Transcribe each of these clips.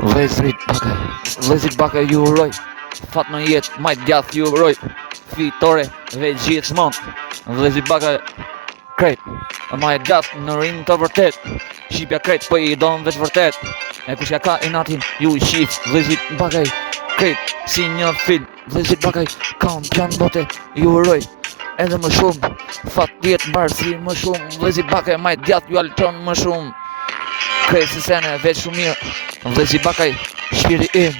Vëllezrit Bakaj ju uroj fat në jetë, maj djath ju uroj fitore dhe gjithmonë. Vëllezrit Bakaj krejt, maj djath në ring të vërtet. Shqipja krejt po i don veç vërtet. E kush ja ka inatin ju i shif. Vëllezrit Bakaj krejt si një film. Vëllezrit Bakaj kampion bote ju uroj edhe më shumë. Fat jetë mbarë si më shumë. Vëllezrit Bakaj maj djath ju alton më shumë. Krejt se sene veç shumë mirë. Vëllezrit Bakaj shpiri im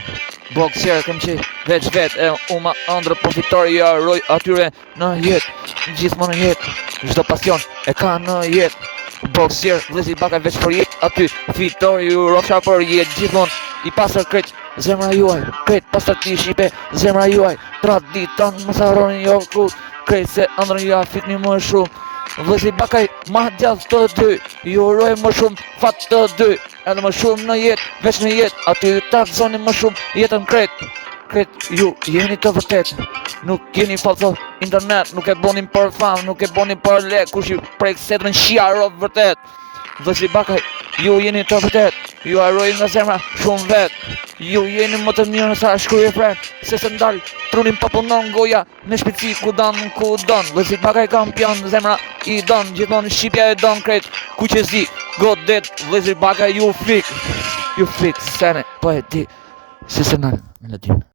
boksier këm që veç vet e uma ëndrë po fitore ju arroj atyre në jetë. Gjithmonë në jetë, çdo pasion e ka në jetë. Boksier, Vëllezrit Bakaj veç për jetë aty. Fitore ju rofsha për jetë gjithmonë. I pasër krejt zemra juaj, krejt pasër ti shqipe zemra juaj. Traditon mos harroni jo kut, krejt se ëndrën ju fitni më shumë. Vëllezrit Bakaj ma djath të dy, ju uroj më shumë fat të dy. Edhe më shumë në jetë, veç në jetë, aty ta gëzoni më shumë jetën krejt. Krejt ju jeni të vërtet, nuk jeni falso internet, nuk e bonin për fam, nuk e bonin për lek, kush ju prek setrën shiaro vërtet. Vëllezrit Bakaj, ju jeni të vërtet, ju arroj nga zemra shumë vet. Ju jeni më të mirë nësa shkruje fren, se se ndalë, trunin pa punon goja, në shpeci ku don. Vëllezrit Bakaj kampion, zemra i don, gjithmonë Shqipja e don krejt, ku që zi, godet, Vëllezrit Bakaj ju fik, sene, po e di, se se nalë, melodin.